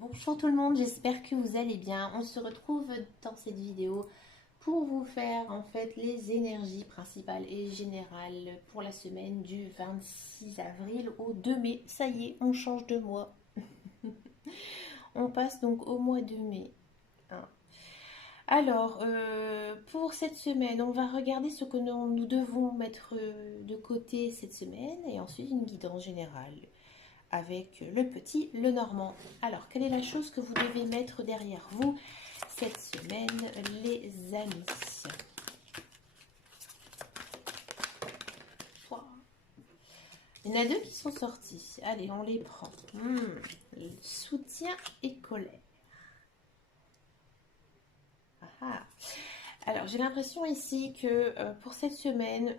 Bonjour tout le monde, j'espère que vous allez bien. On se retrouve dans cette vidéo pour vous faire en fait les énergies principales et générales pour la semaine du 26 avril au 2 mai. Ça y est, on change de mois. On passe donc au mois de mai, hein. Alors, pour cette semaine, on va regarder ce que nous devons mettre de côté cette semaine et ensuite une guidance générale avec le petit le normand. Alors, quelle est la chose que vous devez mettre derrière vous cette semaine, les amis? Wow. Il y en a deux qui sont sortis. Allez, on les prend. Soutien et colère. Ah ah. Alors, j'ai l'impression ici que pour cette semaine,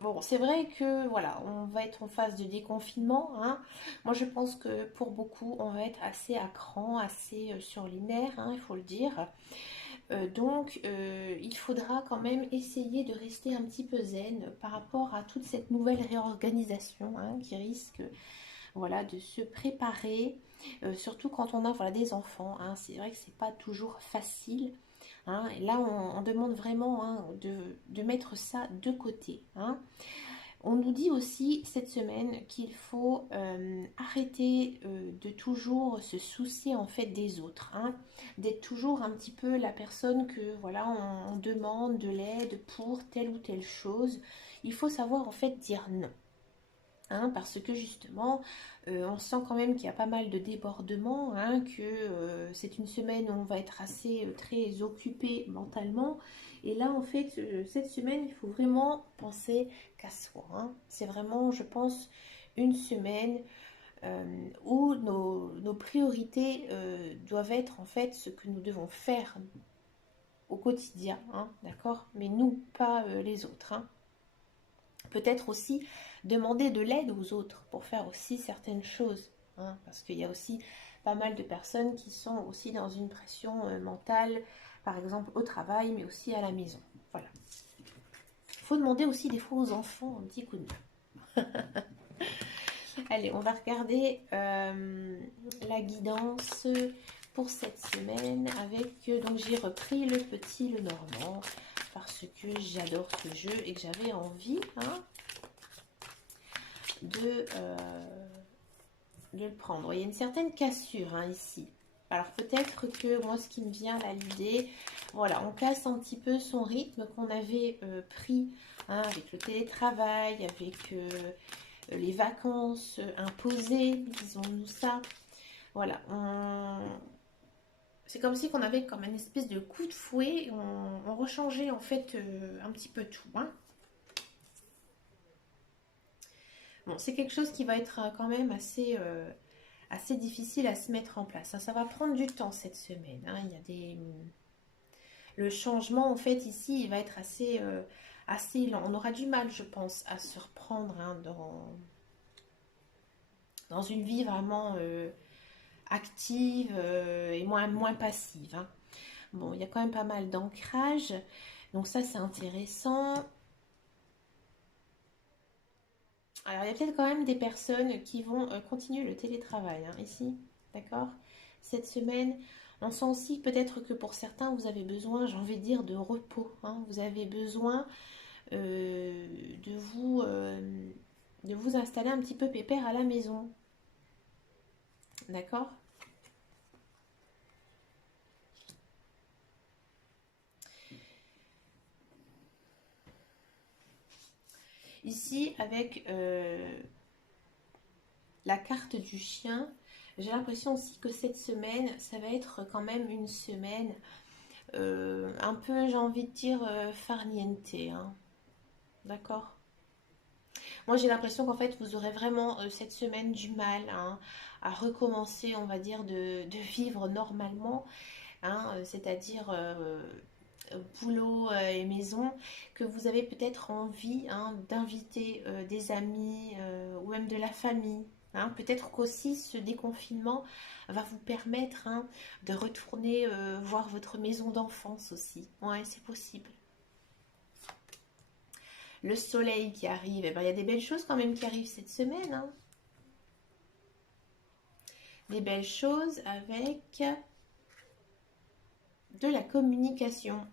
bon, c'est vrai que voilà, on va être en phase de déconfinement, hein. Moi, je pense que pour beaucoup, on va être assez à cran, assez sur les nerfs, hein, il faut le dire. Donc, il faudra quand même essayer de rester un petit peu zen par rapport à toute cette nouvelle réorganisation, hein, qui risque, voilà, de se préparer, surtout quand on a voilà, des enfants, hein. C'est vrai que c'est pas toujours facile, hein. Et là, on demande vraiment, hein, de mettre ça de côté, hein. On nous dit aussi cette semaine qu'il faut arrêter de toujours se soucier en fait des autres, hein, d'être toujours un petit peu la personne que voilà on demande de l'aide pour telle ou telle chose. Il faut savoir en fait dire non. Hein, parce que justement, on sent quand même qu'il y a pas mal de débordements, hein, que c'est une semaine où on va être assez très occupé mentalement. Et là, en fait, cette semaine, il faut vraiment penser qu'à soi, hein. C'est vraiment, je pense, une semaine où nos priorités doivent être en fait ce que nous devons faire au quotidien, hein, d'accord? Mais nous, pas les autres, hein. Peut-être aussi demander de l'aide aux autres pour faire aussi certaines choses, hein, parce qu'il y a aussi pas mal de personnes qui sont aussi dans une pression mentale, par exemple au travail, mais aussi à la maison. Voilà. Il faut demander aussi des fois aux enfants un petit coup de main. Allez, on va regarder la guidance pour cette semaine avec, donc j'ai repris le petit le normand parce que j'adore ce jeu et que j'avais envie, hein, de le prendre. Il y a une certaine cassure, hein, ici. Alors peut-être que moi ce qui me vient à l'idée, voilà, on casse un petit peu son rythme qu'on avait pris, hein, avec le télétravail, avec les vacances imposées, disons-nous ça. Voilà, c'est comme si qu'on avait comme une espèce de coup de fouet, on rechangeait en fait un petit peu tout, hein. Bon, c'est quelque chose qui va être quand même assez difficile à se mettre en place, hein. Ça va prendre du temps cette semaine, hein. Il y a le changement, en fait, ici, il va être assez lent. On aura du mal, je pense, à se reprendre, hein, dans une vie vraiment active et moins passive, hein. Bon, il y a quand même pas mal d'ancrage. Donc ça, c'est intéressant. Alors, il y a peut-être quand même des personnes qui vont continuer le télétravail, hein, ici. D'accord? Cette semaine, on sent aussi peut-être que pour certains, vous avez besoin, j'ai envie de dire, de repos, hein. Vous avez besoin euh, de vous, euh, de vous installer un petit peu pépère à la maison. D'accord? Ici, avec la carte du chien, j'ai l'impression aussi que cette semaine, ça va être quand même une semaine un peu, j'ai envie de dire, farniente, hein. D'accord? Moi, j'ai l'impression qu'en fait, vous aurez vraiment cette semaine du mal, hein, à recommencer, on va dire, de vivre normalement, hein, c'est-à-dire boulot et maison, que vous avez peut-être envie, hein, d'inviter des amis ou même de la famille, hein. Peut-être qu'aussi ce déconfinement va vous permettre, hein, de retourner voir votre maison d'enfance aussi. Ouais, c'est possible. Le soleil qui arrive, eh ben, il y a des belles choses quand même qui arrivent cette semaine, hein. des belles choses avec de la communication.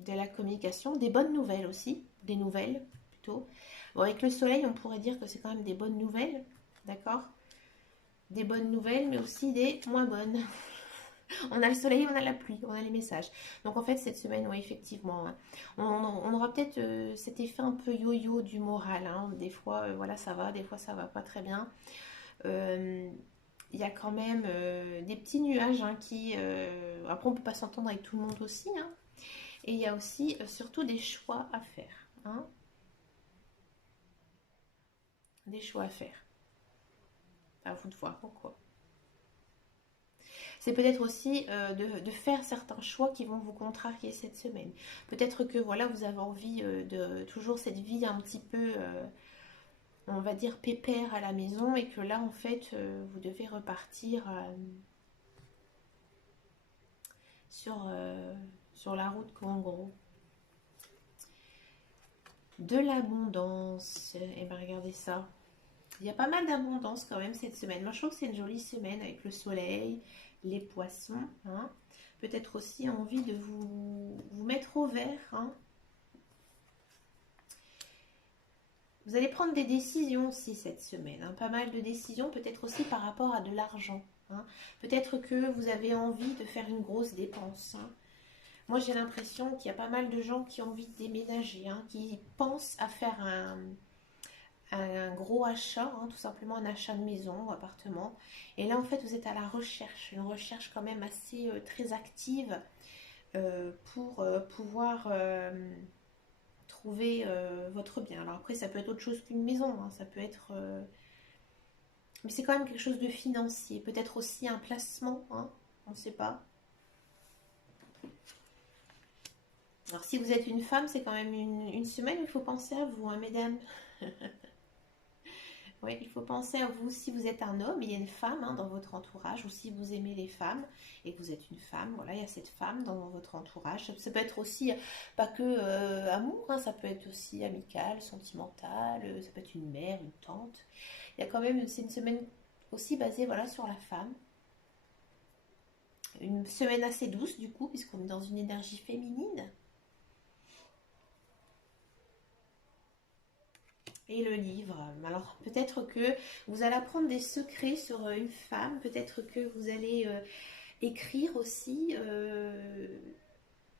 De la communication, des bonnes nouvelles aussi, des nouvelles plutôt. Bon, avec le soleil, on pourrait dire que c'est quand même des bonnes nouvelles, d'accord? Des bonnes nouvelles, mais aussi des moins bonnes. On a le soleil, on a la pluie, on a les messages. Donc en fait, cette semaine, oui, effectivement, hein, on aura peut-être cet effet un peu yo-yo du moral, hein. Des fois, voilà, ça va, des fois, ça va pas très bien. Euh, Il y a quand même des petits nuages hein, qui... après, on peut pas s'entendre avec tout le monde aussi, hein. Et il y a aussi surtout des choix à faire, hein. Des choix à faire. À vous de voir pourquoi. C'est peut-être aussi de faire certains choix qui vont vous contrarier cette semaine. Peut-être que voilà, vous avez envie de toujours cette vie un petit peu, on va dire, pépère à la maison et que là, en fait, vous devez repartir sur, sur la route, en gros. De l'abondance. Et bien, regardez ça. Il y a pas mal d'abondance quand même cette semaine. Moi, je trouve que c'est une jolie semaine avec le soleil, les poissons, hein. Peut-être aussi envie de vous mettre au vert, hein. Vous allez prendre des décisions aussi cette semaine, hein. Pas mal de décisions, peut-être aussi par rapport à de l'argent, hein. Peut-être que vous avez envie de faire une grosse dépense, hein. Moi, j'ai l'impression qu'il y a pas mal de gens qui ont envie de déménager, hein, qui pensent à faire un gros achat, hein, tout simplement un achat de maison ou appartement. Et là, en fait, vous êtes à la recherche, une recherche quand même assez très active pour pouvoir trouver votre bien. Alors après, ça peut être autre chose qu'une maison, hein, ça peut être... mais c'est quand même quelque chose de financier, peut-être aussi un placement, hein, on ne sait pas. Alors si vous êtes une femme, c'est quand même une semaine où il faut penser à vous, hein, mesdames. Oui, il faut penser à vous si vous êtes un homme, il y a une femme hein, dans votre entourage, ou si vous aimez les femmes et que vous êtes une femme, voilà, il y a cette femme dans votre entourage. Ça peut être aussi pas que amour, hein, ça peut être aussi amical, sentimental, ça peut être une mère, une tante. Il y a quand même, c'est une semaine aussi basée voilà, sur la femme. Une semaine assez douce du coup, puisqu'on est dans une énergie féminine. Et le livre. Alors peut-être que vous allez apprendre des secrets sur une femme, peut-être que vous allez écrire aussi.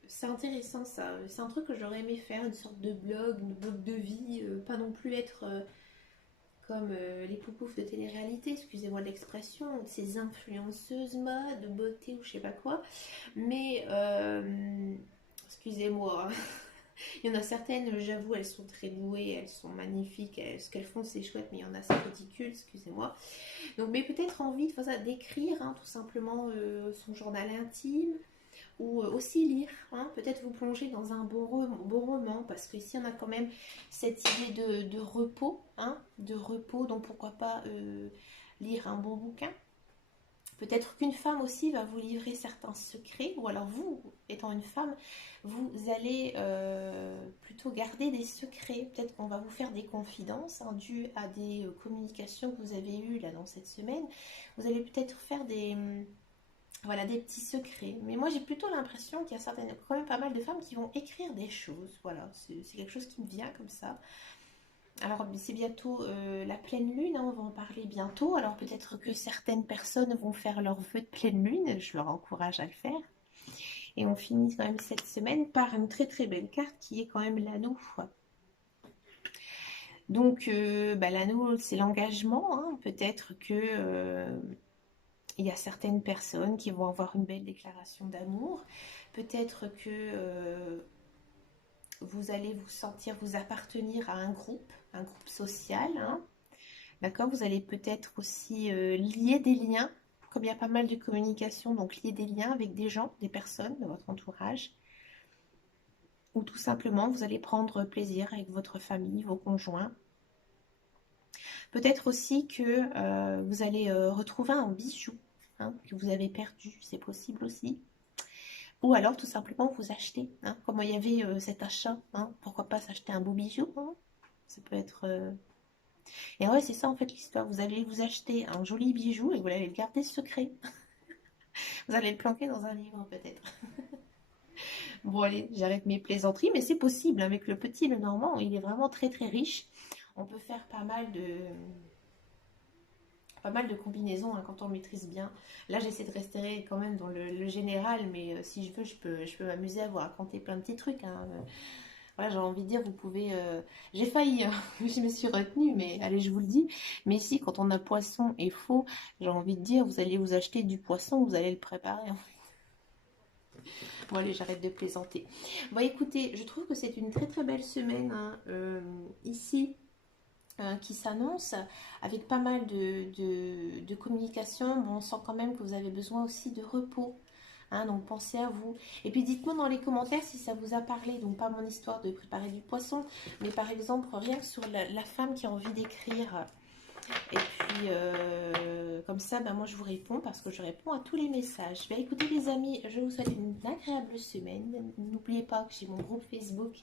C'est intéressant ça. C'est un truc que j'aurais aimé faire, une sorte de blog, une blog de vie, pas non plus être comme les poupoufs de télé-réalité, excusez-moi de l'expression, ces influenceuses mode, beauté ou je sais pas quoi. Mais excusez-moi. Il y en a certaines, j'avoue, elles sont très douées, elles sont magnifiques, ce qu'elles font c'est chouette, mais il y en a c'est ridicule, excusez-moi. Donc, mais peut-être envie d'écrire hein, tout simplement son journal intime ou aussi lire, hein, peut-être vous plonger dans un bon roman, parce qu'ici on a quand même cette idée de repos, hein, de repos, donc pourquoi pas lire un bon bouquin. Peut-être qu'une femme aussi va vous livrer certains secrets, ou alors vous, étant une femme, vous allez plutôt garder des secrets. Peut-être qu'on va vous faire des confidences hein, dues à des communications que vous avez eues là dans cette semaine. Vous allez peut-être faire voilà, des petits secrets. Mais moi j'ai plutôt l'impression qu'il y a quand même pas mal de femmes qui vont écrire des choses. Voilà, c'est quelque chose qui me vient comme ça. Alors, c'est bientôt la pleine lune, hein, on va en parler bientôt. Alors, peut-être que certaines personnes vont faire leur vœu de pleine lune, je leur encourage à le faire. Et on finit quand même cette semaine par une très très belle carte qui est quand même l'anneau. Donc, l'anneau, c'est l'engagement, hein. Peut-être que il y a certaines personnes qui vont avoir une belle déclaration d'amour. Peut-être que vous allez vous sentir vous appartenir à un groupe social, hein. D'accord, vous allez peut-être aussi lier des liens, comme il y a pas mal de communication, donc lier des liens avec des gens, des personnes de votre entourage. Ou tout simplement, vous allez prendre plaisir avec votre famille, vos conjoints. Peut-être aussi que vous allez retrouver un bijou hein, que vous avez perdu, c'est possible aussi. Ou alors tout simplement vous acheter, hein, comme il y avait cet achat, hein, pourquoi pas s'acheter un beau bijou, hein. Ça peut être... Et ouais, c'est ça en fait l'histoire. Vous allez vous acheter un joli bijou et vous allez le garder secret. Vous allez le planquer dans un livre peut-être. Bon allez, j'arrête mes plaisanteries, mais c'est possible. Avec le petit, le normand, il est vraiment très très riche. On peut faire pas mal de combinaisons hein, quand on le maîtrise bien. Là, j'essaie de rester quand même dans le général, mais si je veux, je peux m'amuser à vous raconter plein de petits trucs. Hein. Voilà, j'ai envie de dire, vous pouvez. J'ai failli, hein, je me suis retenue, mais allez, je vous le dis. Mais ici, quand on a poisson et faux, j'ai envie de dire, vous allez vous acheter du poisson, vous allez le préparer. Hein. Bon, allez, j'arrête de plaisanter. Bon, écoutez, je trouve que c'est une très très belle semaine hein, ici qui s'annonce avec pas mal de communication. Bon, on sent quand même que vous avez besoin aussi de repos. Hein, donc pensez à vous. Et puis dites-moi dans les commentaires si ça vous a parlé. Donc pas mon histoire de préparer du poisson, mais par exemple rien que sur la femme qui a envie d'écrire. Et puis comme ça, ben, moi je vous réponds parce que je réponds à tous les messages. Ben, écoutez les amis, je vous souhaite une agréable semaine. N'oubliez pas que j'ai mon groupe Facebook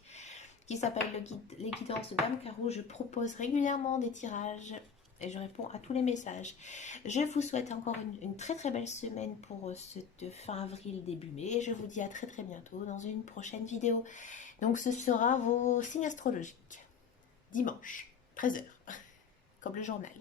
qui s'appelle les guidances d'Âme Caro. Je propose régulièrement des tirages et je réponds à tous les messages. Je vous souhaite encore une très très belle semaine pour cette fin avril, début mai. Et je vous dis à très très bientôt dans une prochaine vidéo. Donc ce sera vos signes astrologiques. Dimanche, 13h, comme le journal.